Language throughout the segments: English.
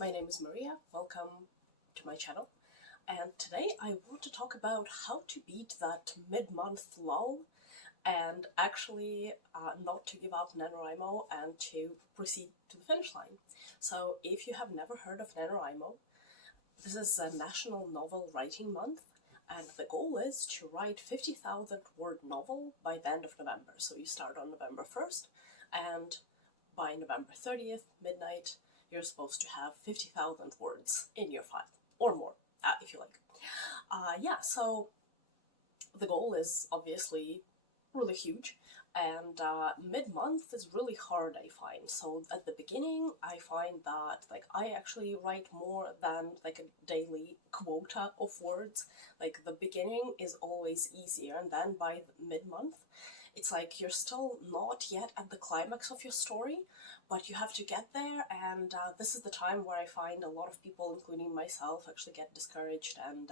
My name is Mariya, welcome to my channel, and today I want to talk about how to beat that mid-month lull and actually not to give up NaNoWriMo and to proceed to the finish line. So if you have never heard of NaNoWriMo, this is a National Novel Writing Month, and the goal is to write 50,000 word novel by the end of November. So you start on November 1st, and by November 30th, midnight, you're supposed to have 50,000 words in your file, or more, if you like. So the goal is obviously really huge, and mid-month is really hard, I find. So at the beginning, I find that I actually write more than a daily quota of words. The beginning is always easier, and then by mid-month, it's you're still not yet at the climax of your story, but you have to get there, and this is the time where I find a lot of people, including myself, actually get discouraged, and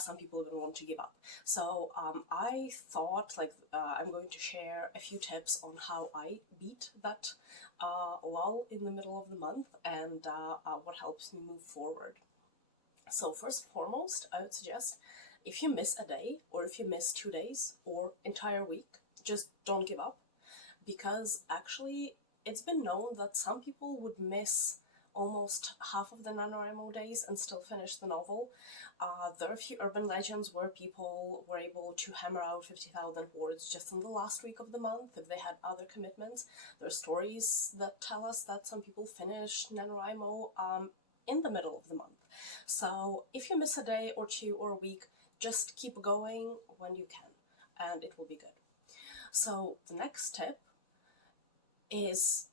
some people even want to give up. So I thought I'm going to share a few tips on how I beat that lull in the middle of the month, and what helps me move forward. So first and foremost, I would suggest if you miss a day, or if you miss 2 days, or entire week, just don't give up, because actually it's been known that some people would miss almost half of the NaNoWriMo days and still finish the novel. There are a few urban legends where people were able to hammer out 50,000 words just in the last week of the month if they had other commitments. There are stories that tell us that some people finish NaNoWriMo in the middle of the month. So if you miss a day or two or a week, just keep going when you can, and it will be good. So the next tip is,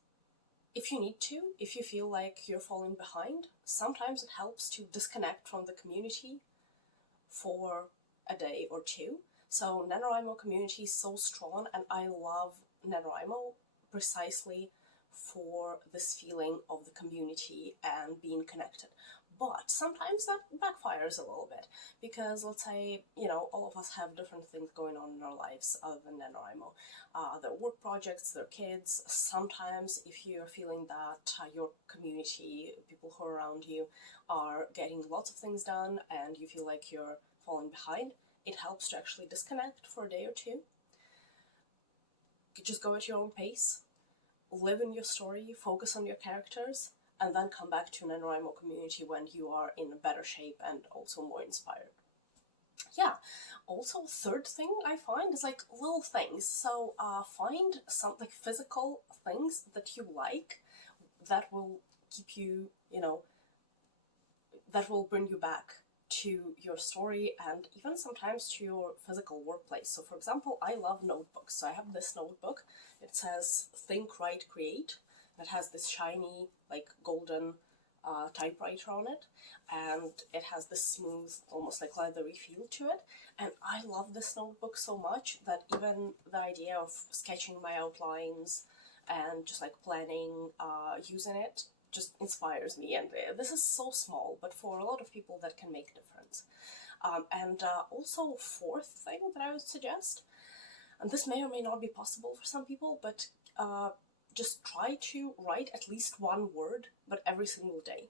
if you need to, if you feel like you're falling behind, sometimes it helps to disconnect from the community for a day or two. So NaNoWriMo community is so strong, and I love NaNoWriMo precisely for this feeling of the community and being connected. But sometimes that backfires a little bit, because let's say, all of us have different things going on in our lives other than NaNoWriMo. Their work projects, their kids. Sometimes if you're feeling that your community, people who are around you, are getting lots of things done and you feel like you're falling behind, it helps to actually disconnect for a day or two. Just go at your own pace, live in your story, focus on your characters, and then come back to NaNoWriMo community when you are in a better shape and also more inspired. Also, third thing I find is little things. So find some physical things that you like that will keep you, that will bring you back to your story, and even sometimes to your physical workplace. So for example, I love notebooks. So I have this notebook. It says Think, Write, Create. It has this shiny, golden typewriter on it, and it has this smooth, almost leathery feel to it. And I love this notebook so much that even the idea of sketching my outlines and just planning using it just inspires me. And this is so small, but for a lot of people that can make a difference. Also, fourth thing that I would suggest, and this may or may not be possible for some people, but just try to write at least one word, but every single day.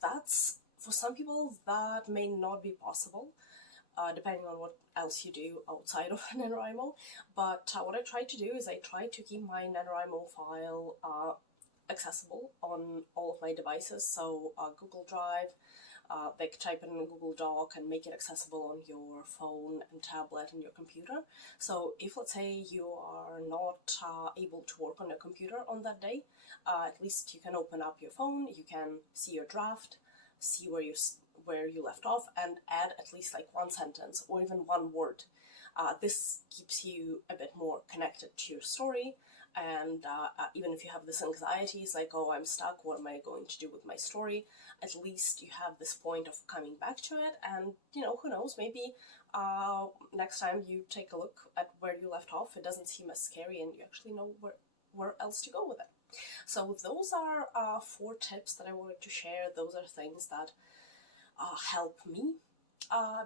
That's, for some people, that may not be possible, depending on what else you do outside of NaNoWriMo. But what I try to do is I try to keep my NaNoWriMo file accessible on all of my devices. So Google Drive, type it in a Google Doc and make it accessible on your phone and tablet and your computer. So if, let's say, you are not able to work on your computer on that day, at least you can open up your phone, you can see your draft, see where you left off, and add at least one sentence or even one word. This keeps you a bit more connected to your story. And even if you have this anxiety, it's oh, I'm stuck, what am I going to do with my story? At least you have this point of coming back to it, and who knows, maybe next time you take a look at where you left off, it doesn't seem as scary and you actually know where else to go with it. So those are 4 tips that I wanted to share. Those are things that help me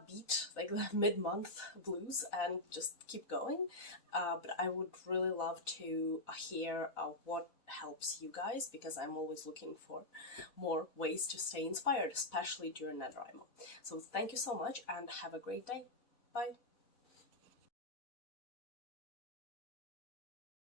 beat like the mid-month blues and just keep going. But I would really love to hear what helps you guys, because I'm always looking for more ways to stay inspired, especially during NaNoWriMo. So thank you so much and have a great day. Bye!